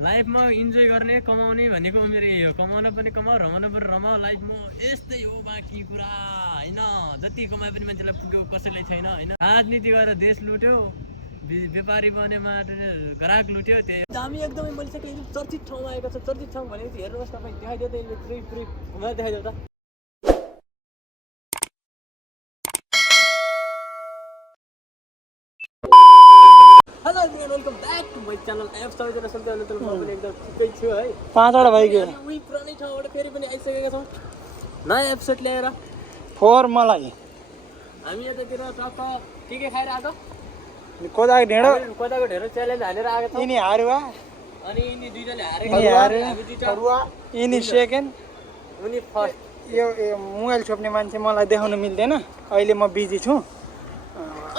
लाइफमा इन्जोय गर्ने कमाउने भनेको उमेर यही हो। कमाउन पनि कमाऊ, रमाउन पनि रमाऊ। लाइफमा यस्तै हो बाँकी कुरा होइन। जति कमाए पनि मान्छेलाई पुग्यो कसैलाई छैन होइन। राजनीति गरेर देश लुट्यो, व्यापारी बनेमा ग्राहक लुट्यो। त्यो हामी एकदमै मैले चाहिँ चर्चित ठाउँमा आएको छ। चर्चित ठाउँ भनेपछि हेर्नुहोस् तपाईँ, देखाइदियो त यसले पुरै घुमाएर देखाइदियो त। Hello everyone, welcome back to my channel. एप सबैजना सुन्दै हुनुहुन्छ, म पनि एकदम ठिकै छु है। 5 वटा भइगयो। उही पुरानै ठाउँबाट फेरि पनि आइसकेका छौँ नयाँ एपिसोड ल्याएर। फोर मलाई हामी यतातिर टक्क के खाएर आएको? कोदाको ढेँडो च्यालेन्ज हालेर आएको छौँ। यिनी हारुवा अनि यिनी दुईजनाले हारेको, हामी दुईटा यिनी सेकेन्ड, उनी फर्स्ट। यो मोबाइल छोप्ने मान्छे मलाई देखाउन मिल्दैन, अहिले म बिजी छु।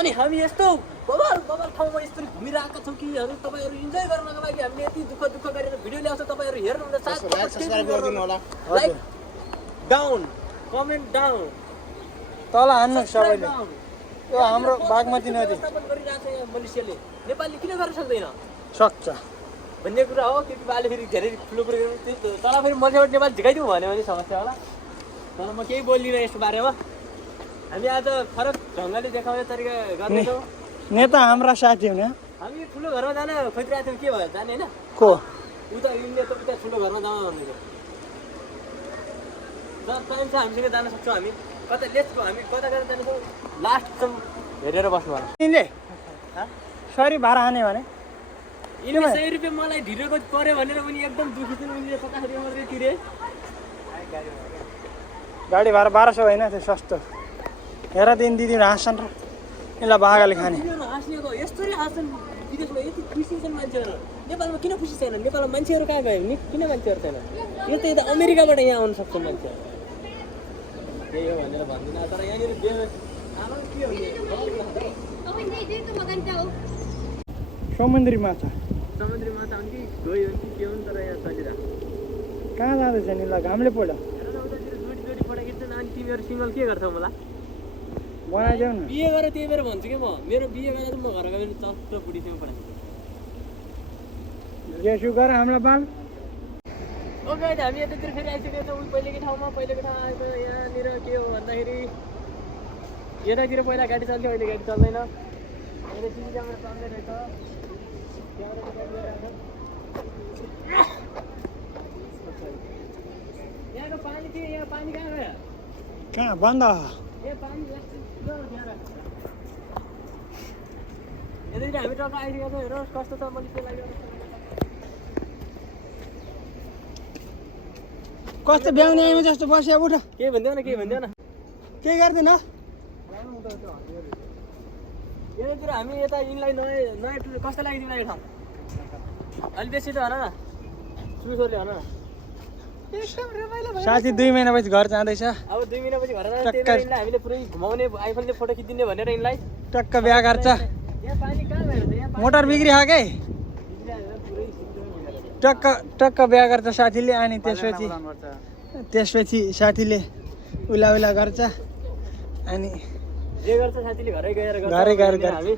अनि हामी यस्तो बबाल ठाउँमा यस्तो घुमिरहेका छौँ कि तपाईँहरू इन्जोय गर्नको लागि हामीले यति दुःख गरेर भिडियो ल्याउँछ। तपाईँहरू हेर्नुहुन्छ, लाइक डाउन, कमेन्ट डाउन, तल हान्नु सबैले। यो हाम्रो बागमती नदी गरिरहेको छ यहाँ मलेसियाले। नेपालले किन गर्न सक्दैन? सक्छ भन्ने कुरा हो। त्यति बाले फेरि धेरै ठुलो कुरो तल फेरि मलेसियाबाट नेपाल झिकाइदिउँ भन्यो भने समस्या होला। तर म केही बोल्दिनँ यसको बारेमा। हामी आज फरक ढङ्गले देखाउने तरिका गर्नेछौँ। नेता हाम्रा साथी हुने। हामी ठुलो घरमा जान खोजिरहेको थियौँ, के भयो जाने होइन? को उता यिनले त उता ठुलो घरमा जान भनेको। जब टाइम छ हामीसँग जान सक्छौँ। हामी कता लेट्स गो, हामी कता जान्छौँ लास्टसम्म हेरेर बस्नु होला। यिनले सरी भाडा हाने भने यिनीले 100 रुपियाँ मलाई ढिलोको पऱ्यो भनेर उनी एकदम दुखी थिइन्। उनीले 50 रुपियाँ मात्रै तिरे। गाडी भाडा 1200 होइन, त्यो सस्तो। हेर दिन दिदी हाँस्छन् र यसलाई बागाले खाने। हाँस्नेको यस्तरी हाँस्छन् विदेशमा। यति खुसी छन् मान्छेहरू। नेपालमा किन खुसी छैन? नेपालमा मान्छेहरू कहाँ गयो? किन मान्छेहरू छैन? यो त यता अमेरिकाबाट यहाँ आउन सक्छ मान्छेहरू। त्यही हो भनेर भन्दिनँ। तर यहाँनिर के हो समुद्री माछा समुद्री माछा हुन् कि गयो कि के हुन्, तर यहाँ चलिरहेको। कहाँ जाँदैछ नि? ल घामले पोल्यो। जोडी फोटो खिच्छन्। अनि तिमीहरू सिङ्गल के गर्छौ? मलाई बनाइदेऊ न। बिहे गरेर त्यही भएर भन्छु कि म मेरो बिहे गरेर म घर गएर चक्क बुढीसँग पठाउँछु। जेसु गर हामीलाई बाल। ओके, हामी यतातिर फेरि आइसकेको छौँ। पहिलेको ठाउँमा आएको यहाँनिर के हो भन्दाखेरि यतातिर पहिला गाडी चल्थ्यो, अहिले गाडी चल्दैन। अहिले सिसी क्यामेरा चल्दै रहेछ। यहाँको पानी थियो, यहाँ पानी कहाँ गयो? कहाँ बन्द? ए पानी यतातिर हामी टक्क आइसकेको छौँ। हेर्नुहोस् कस्तो छ मलेसिया लाग्यो। कस्तो ब्याउने आइमा जस्तो बस्यो। उठ, के भन्दैन केही गर्दैन। यतातिर हामी यता यिनलाई नयाँ कस्तो लाग्यो तिमीलाई यो ठाउँ? अलिक बेसी त भन न, चुसोरले भन न। साथी 2 महिनापछि घर जाँदैछ। अब 2 महिनापछि घर जाँदा त्यही भएर यिनलाई हामीले पुरै घुमाउने, आइफोनले फोटो खिचिदिने भनेर यिनलाई टक्क बिहा गर्छ। यहाँ पानी कहाँ गएर त? यहाँ मोटर बिग्रियो के टक्क बिहा गर्छ साथीले। अनि त्यसपछि साथीले उला गर्छ। अनि जे गर्छ साथीले घरै गएर गर्छ। हामी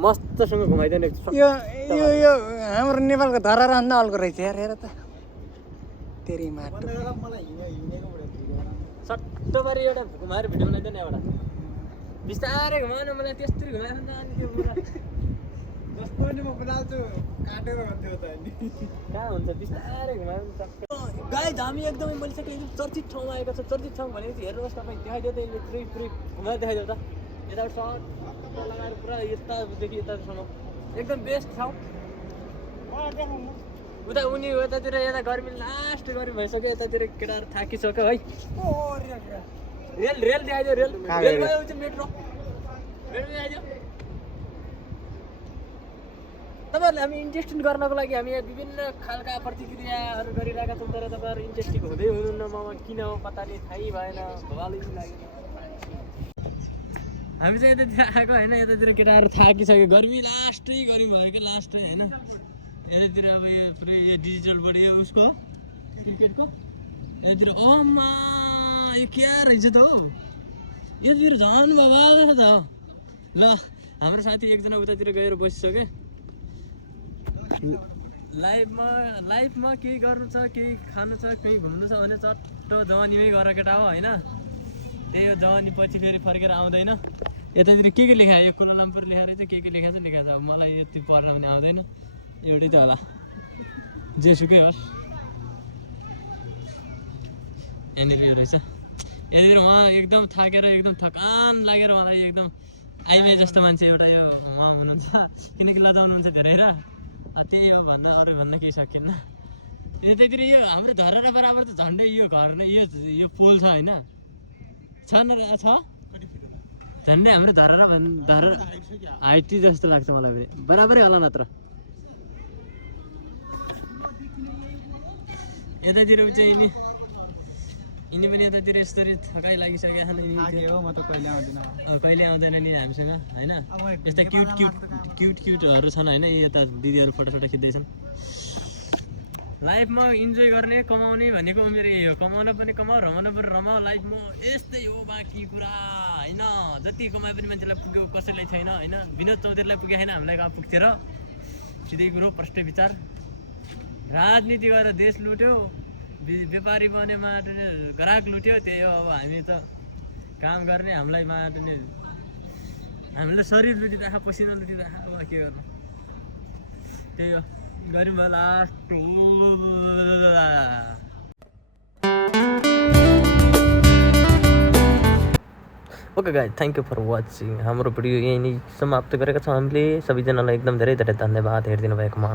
मस्तसँग घुमाइदिने। यो हाम्रो नेपालको धरार अन्त अल्को रहेछ यार। हेर त तेरी माटो सट्ट पारी एउटा घुमाएर भिडियो बनाइदियो नि एउटा। बिस्तारै घुमाउन मलाई त्यस्तरी घुमाएर नि त्यो पुरा कहाँ हुन्छ? बिस्तारै घुमाएर गाइज हामी एकदमै मैले चाहिँ चर्चित ठाउँमा आएको छ। चर्चित ठाउँ भनेपछि हेर्नुहोस् तपाईँ, देखाइदियो त यसले पुरै घुमाएर देखाइदियो त। यताबाट सर्ट लगाएर पुरा यतादेखि यतासम्म एकदम बेस्ट ठाउँ। उता उनी यतातिर यता गर्मी लास्ट गर्मी भइसक्यो। यतातिर केटाहरू थाकिसक्यो है। रेल देखाइदियो। रेल गयो मेट्रो देखाइदियो। तपाईँहरूले हामी इन्ट्रेस्टिङ गर्नको लागि हामी यहाँ विभिन्न खालका प्रतिक्रियाहरू गरिरहेका छौँ। तर तपाईँहरू इन्ट्रेस्टिङ हुँदै हुनुहुन्न। ममा किन हो पत्ता नि थाहै भएन, भवालै लागेन। हामी चाहिँ यतातिर आएको होइन। यतातिर केटाहरू थाकिसक्यो। गर्मी लास्टै गर्मी भयो क्या, लास्टै होइन। यतातिर अब यो पुरै यो डिजिटल बोर्ड यो उसको क्रिकेटको यतातिर ओमा यो क्या रहेछ त हो। यतातिर झन् बाबा छ त। ल हाम्रो साथी एकजना उतातिर गएर बसिसक्यो। लाइफमा केही गर्नु छ, केही खानु छ, केही घुम्नु छ भने चट्ट जवानीमै गर केटा हो होइन। त्यही हो, जवानी पछि फेरि फर्केर आउँदैन। यतातिर के लेखायो, यो कुलालम्पुर लेखाएर चाहिँ के लेखाएको छ अब मलाई यति पढ्न पनि आउँदैन, एउटै त होला, जेसुकै होस्। यहाँनिर यो रहेछ। यहाँनिर उहाँ एकदम थाकेर एकदम थकान लागेर उहाँलाई एकदम आइमाई जस्तो मान्छे एउटा यो उहाँ हुनुहुन्छ, किनकि लजाउनुहुन्छ धेरै र त्यही हो भन्न, अरू भन्न केही सकिन्न। यतातिर यो हाम्रो धरहरा बराबर त झन्डै यो घर नै यो पोल छ होइन, छ न छ झन्डै हाम्रो धरहरा हाइट जस्तो लाग्छ मलाई पनि, बराबरै होला नत्र। यतातिर चाहिँ यिनी पनि यतातिर यसरी थकाइ लागिसकेका छन्। कहिले आउँदैन नि हामीसँग होइन। यस्ता क्युटहरू छन् होइन, यता दिदीहरू फोटो खिच्दैछन्। लाइफमा इन्जोय गर्ने, कमाउने भनेको मेरो यही हो। कमाउन पनि कमाऊ, रमाउन पनि रमाऊ। लाइफ म यस्तै हो, बाँकी कुरा होइन। जति कमाए पनि मान्छेलाई पुग्यो कसैलाई छैन होइन। विनोद चौधरीलाई पुगे छैन, हामीलाई कहाँ पुग्थ्यो र? सिधै कुरो, प्रष्ट विचार। राजनीति गरेर देश लुट्यो, व्यापारी बने माटने ग्राहक लुट्यो, त्यही हो। अब हामी त काम गर्ने, हामीलाई माटने हामीलाई शरीर लुटिरहेको, पसिना लुटिरहेको, अब के गर्नु, त्यही हो। गऱ्यौँ होला last. Okay guys, thank you for watching. हाम्रो भिडियो यहीँ नै समाप्त गरेका छौँ हामीले। सबैजनालाई एकदम धेरै धेरै धन्यवाद हेरिदिनु भएकोमा।